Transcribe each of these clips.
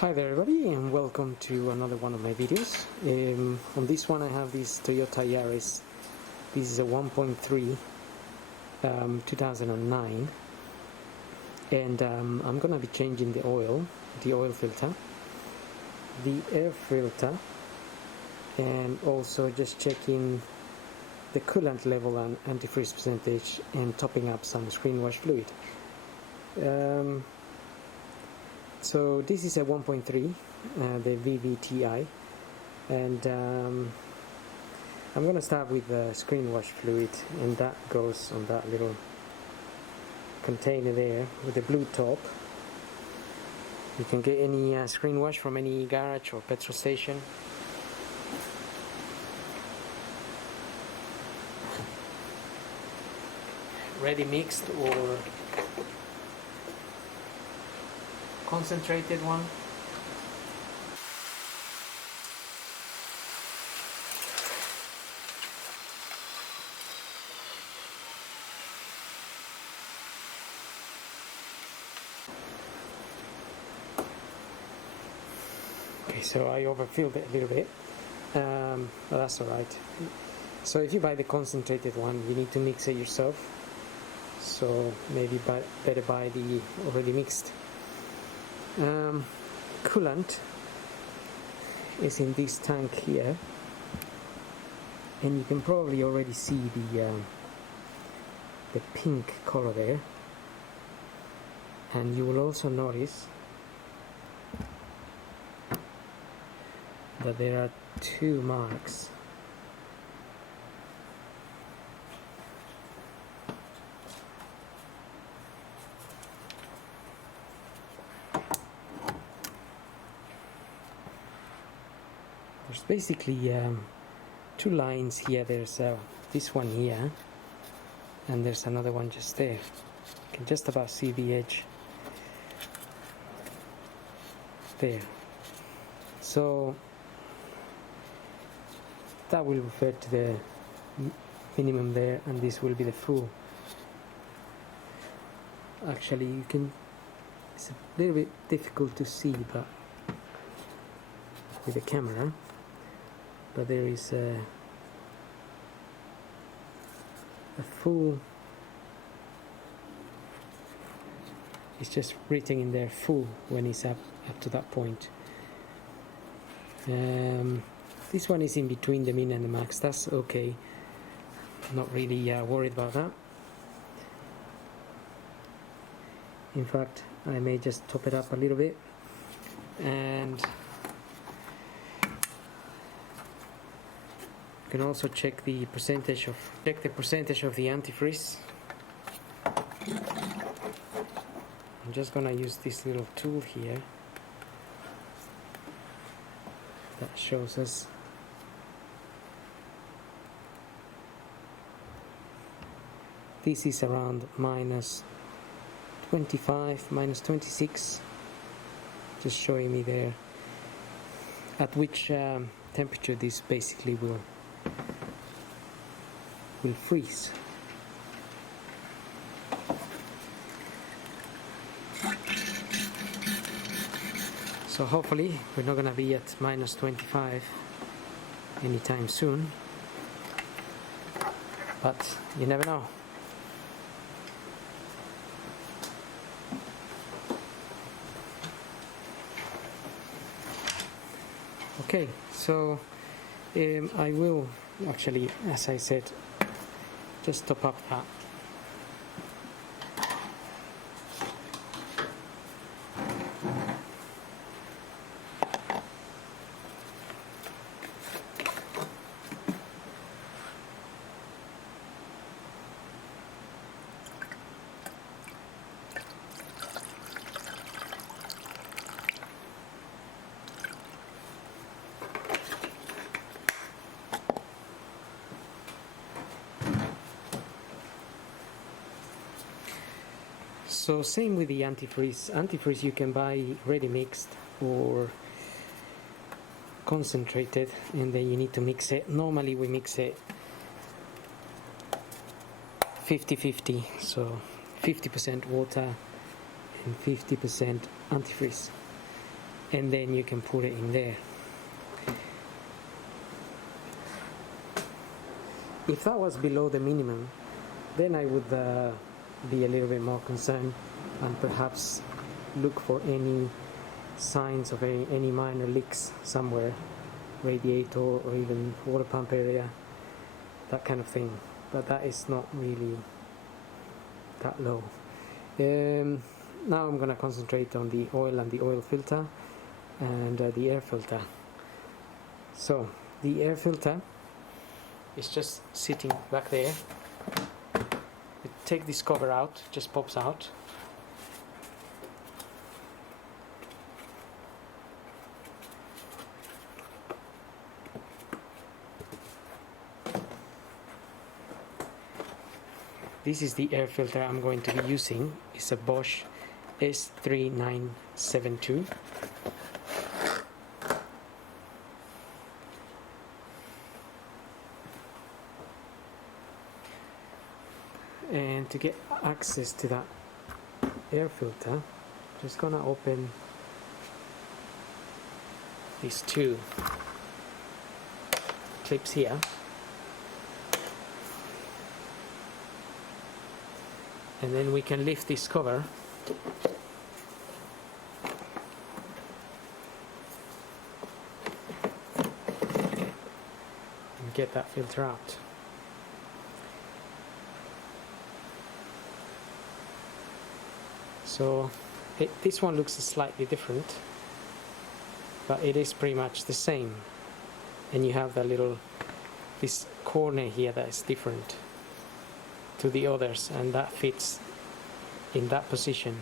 Hi there everybody, and welcome to another one of my videos. On this one I have this Toyota Yaris. This is a 1.3 2009, and I'm gonna be changing the oil filter, the air filter, and also just checking the coolant level and antifreeze percentage, and topping up some screen wash fluid. So this is a 1.3, the VVT-i, and I'm gonna start with the screen wash fluid, and that goes on that little container there with the blue top. You can get any screen wash from any garage or petrol station. Ready mixed or concentrated one. Okay, so I overfilled it a little bit, but that's alright. So if you buy the concentrated one, you need to mix it yourself, so maybe better buy the already mixed. Coolant is in this tank here, and you can probably already see the pink color there, and you will also notice that there are two marks. There's basically two lines here. There's this one here, and there's another one just there. You can just about see the edge there. So that will refer to the minimum there, and this will be the full. Actually, you can, it's a little bit difficult to see but with the camera, but there is a full, it's just written in there full when it's up to that point. This one is in between the min and the max. That's okay, not really worried about that. In fact, I may just top it up a little bit, and you can also check the percentage of the antifreeze. I'm just gonna use this little tool here that shows us. This is around minus 25, minus 26, just showing me there at which temperature this basically will freeze. So hopefully we're not gonna be at minus 25 anytime soon, but you never know. Okay, so I will actually, as I said, just top up that. So same with the antifreeze. Antifreeze you can buy ready mixed or concentrated, and then you need to mix it. Normally we mix it 50-50, so 50% water and 50% antifreeze. and then you can put it in there. If that was below the minimum, then I would be a little bit more concerned and perhaps look for any signs of any minor leaks somewhere, radiator or even water pump area, that kind of thing. But that is not really that low. Now I'm going to concentrate on the oil and the oil filter and the air filter. So the air filter is just sitting back there. You take this cover out, just pops out. This is the air filter I'm going to be using. It's a Bosch S3972. And to get access to that air filter, just gonna open these two clips here. And then we can lift this cover and get that filter out. So this one looks slightly different, but it is pretty much the same. And you have this corner here that is different to the others, and that fits in that position.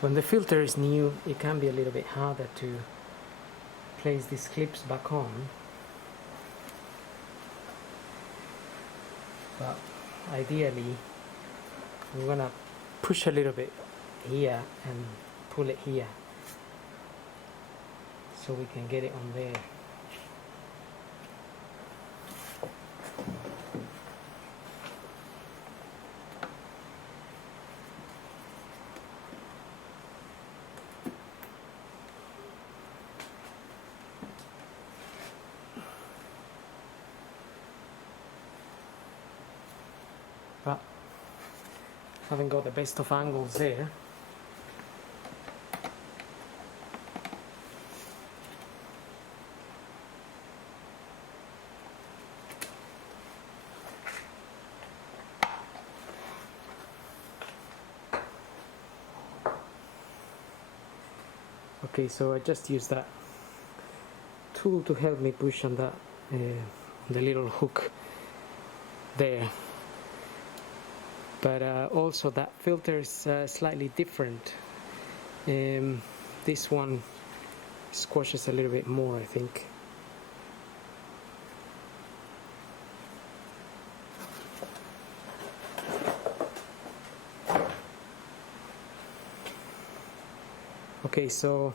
When the filter is new, it can be a little bit harder to place these clips back on, but ideally we're gonna push a little bit here and pull it here so we can get it on there. But haven't got the best of angles there. Okay, so I just used that tool to help me push on that the little hook there. But also that filter is slightly different. This one squashes a little bit more, I think. Okay, so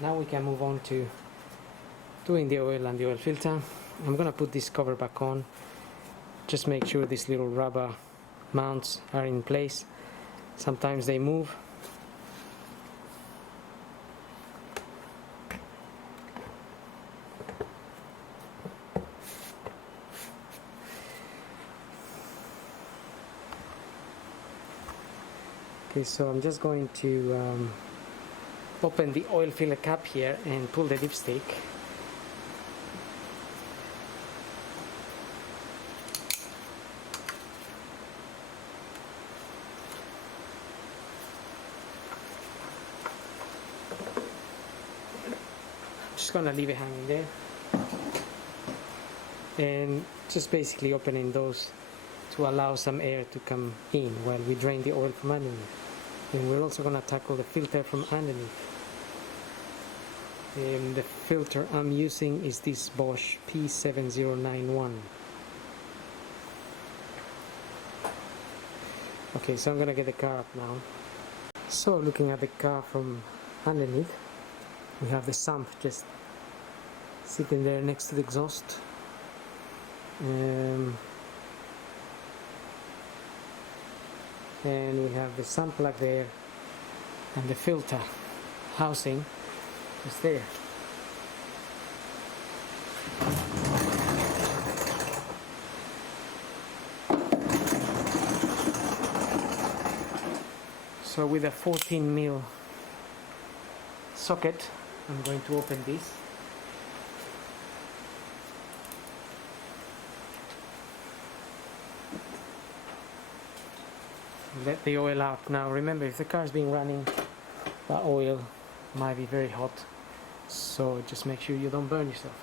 now we can move on to doing the oil and the oil filter. I'm gonna put this cover back on. Just make sure these little rubber mounts are in place. Sometimes they move. Okay, so I'm just going to open the oil filler cap here and pull the dipstick. Just gonna leave it hanging there and just basically opening those to allow some air to come in while we drain the oil from underneath. And we're also gonna tackle the filter from underneath. And the filter I'm using is this Bosch P7091. Okay, so I'm gonna get the car up now. So looking at the car from underneath, we have the sump just sitting there next to the exhaust. And we have the sump plug there, and the filter housing is there. So with a 14mm socket, I'm going to open this. Let the oil out. Now remember, if the car is being running, the oil might be very hot, so just make sure you don't burn yourself.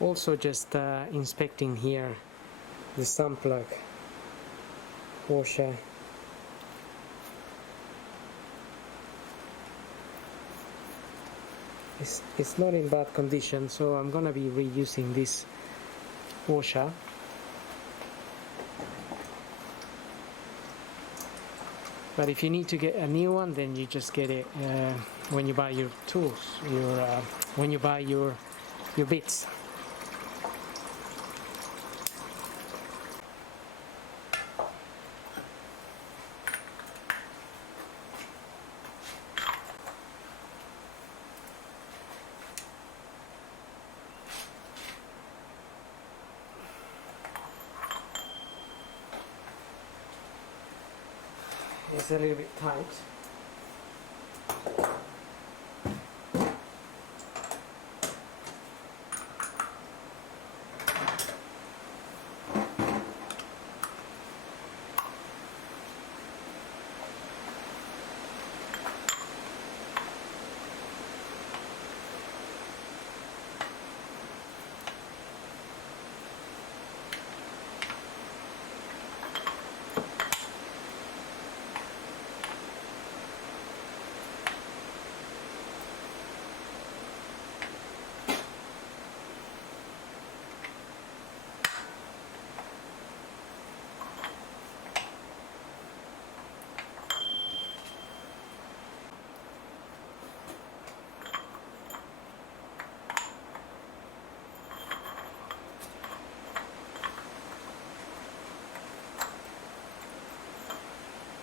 Also just inspecting here the sump plug washer. It's not in bad condition, so I'm gonna be reusing this washer. But if you need to get a new one, then you just get it when you buy your tools, when you buy your bits. It's a little bit tight.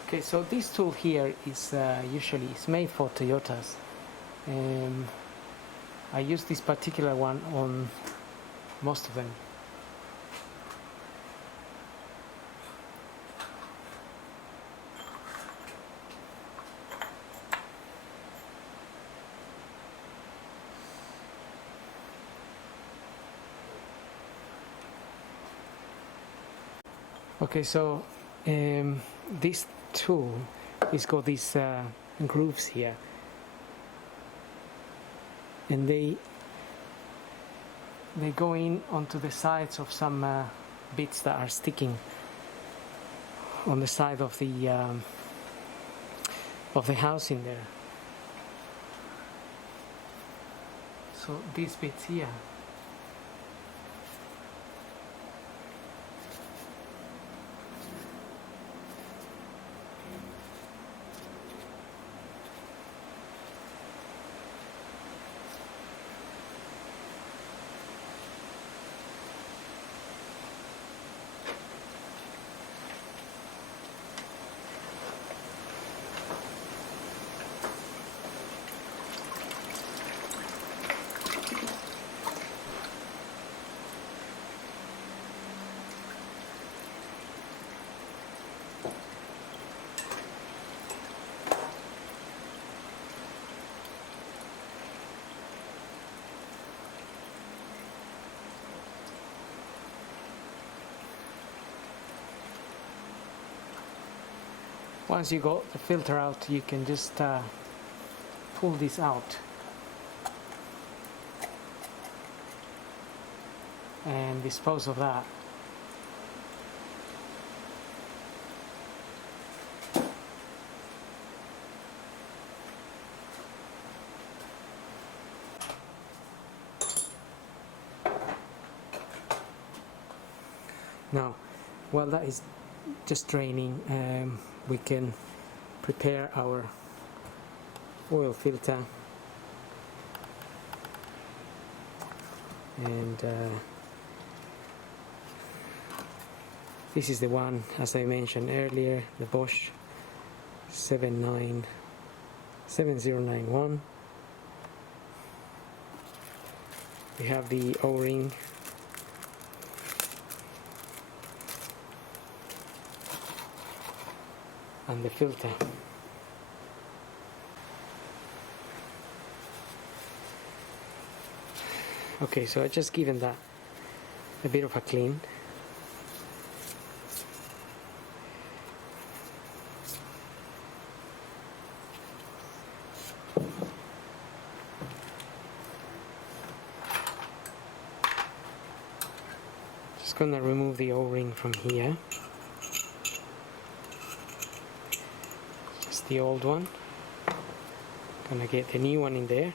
Okay, so this tool here is usually made for Toyotas. I use this particular one on most of them. Okay, so this tool is got these grooves here, and they go in onto the sides of some bits that are sticking on the side of the house in there. So these bits here. Once you got the filter out, you can just pull this out and dispose of that. Now, while that is just draining, we can prepare our oil filter, and this is the one, as I mentioned earlier, the Bosch 7091. We have the O-ring, and the filter. Okay, so I just given that a bit of a clean. Just gonna remove the O-ring from here. The old one. Gonna get the new one in there.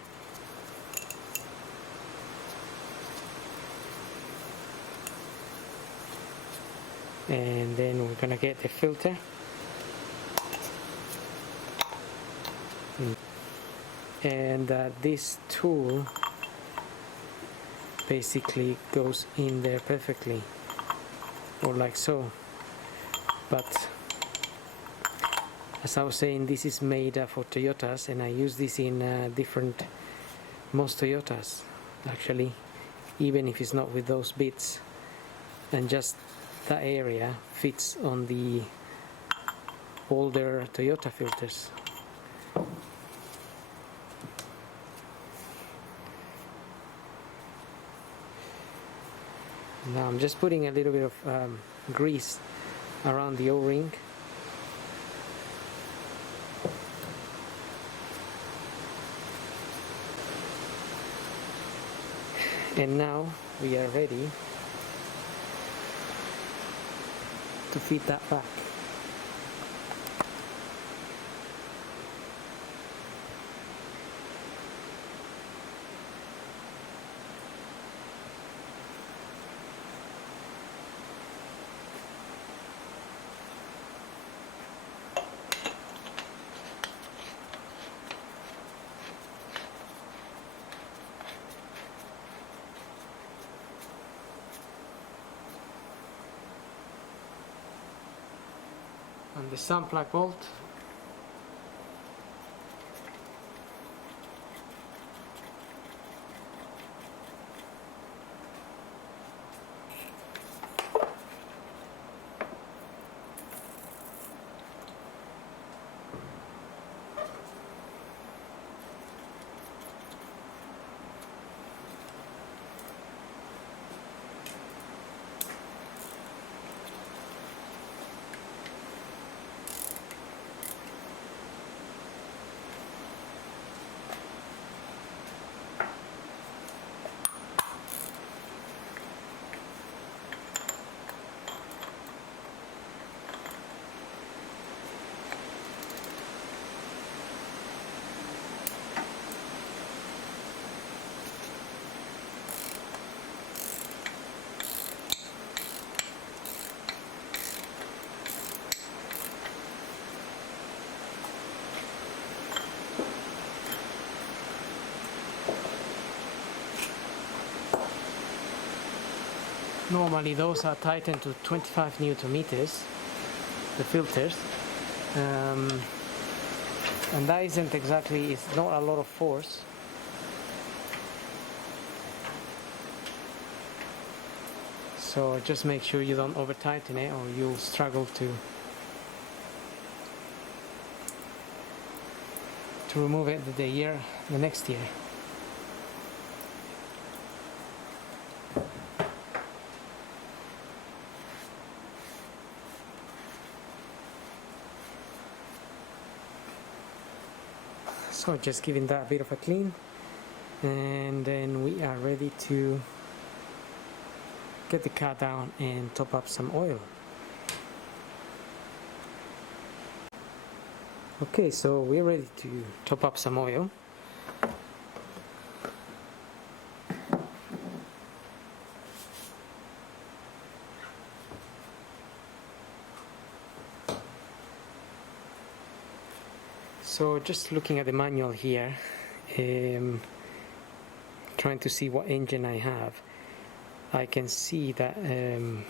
And then we're gonna get the filter. And this tool basically goes in there perfectly, or like so. But as I was saying, this is made for Toyotas, and I use this in most Toyotas actually, even if it's not with those bits, and just that area fits on the older Toyota filters. Now I'm just putting a little bit of grease around the O-ring. And now we are ready to feed that back. And the sun plug bolt. Normally those are tightened to 25 Newton meters, the filters, and that isn't exactly, it's not a lot of force. So just make sure you don't over tighten it or you'll struggle to remove it the next year. So just giving that a bit of a clean, and then we are ready to get the car down and top up some oil. Okay, so we're ready to top up some oil. So just looking at the manual here, trying to see what engine I have, I can see that the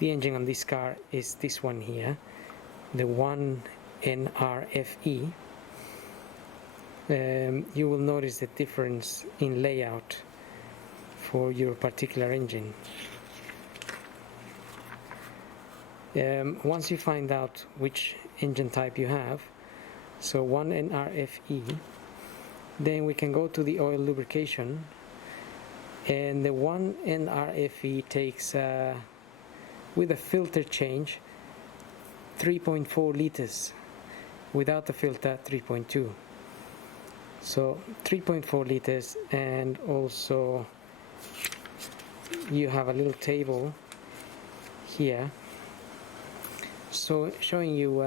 engine on this car is this one here, the 1NRFE. You will notice the difference in layout for your particular engine. Once you find out which engine type you have, so 1NRFE, then we can go to the oil lubrication, and the 1NRFE takes with a filter change 3.4 liters, without the filter 3.2, so 3.4 liters. And also you have a little table here, so showing you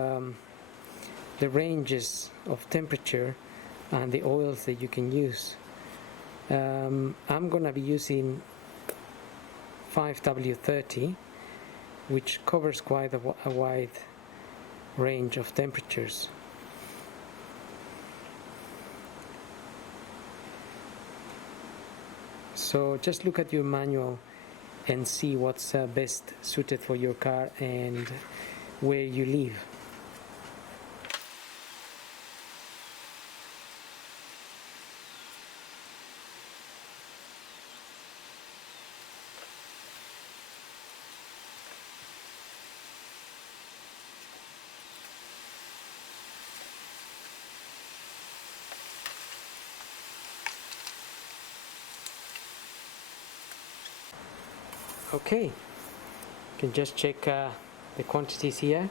the ranges of temperature and the oils that you can use. I'm gonna be using 5W30, which covers quite a wide range of temperatures. So just look at your manual and see what's best suited for your car and where you live. Okay, you can just check the quantities here.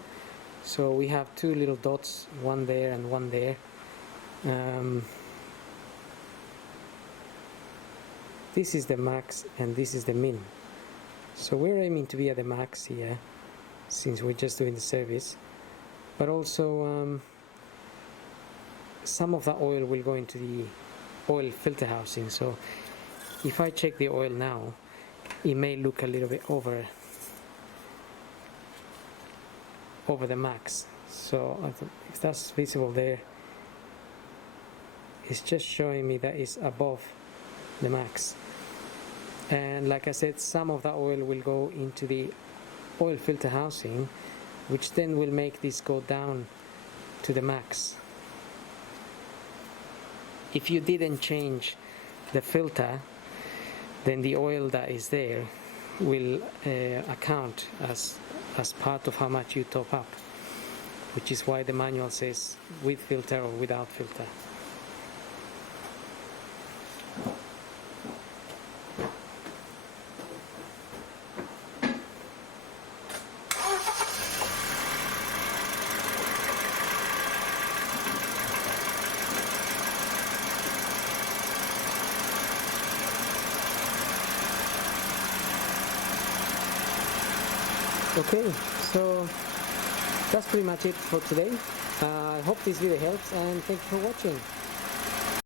So we have two little dots, one there and one there. This is the max and this is the min. So we're aiming to be at the max here, since we're just doing the service. But also some of the oil will go into the oil filter housing. So if I check the oil now, it may look a little bit over the max. So if that's visible there, it's just showing me that it's above the max. And like I said, some of the oil will go into the oil filter housing, which then will make this go down to the max. If you didn't change the filter, then the oil that is there will account as part of how much you top up, which is why the manual says with filter or without filter. Okay, so that's pretty much it for today. I hope this video helps, and thank you for watching.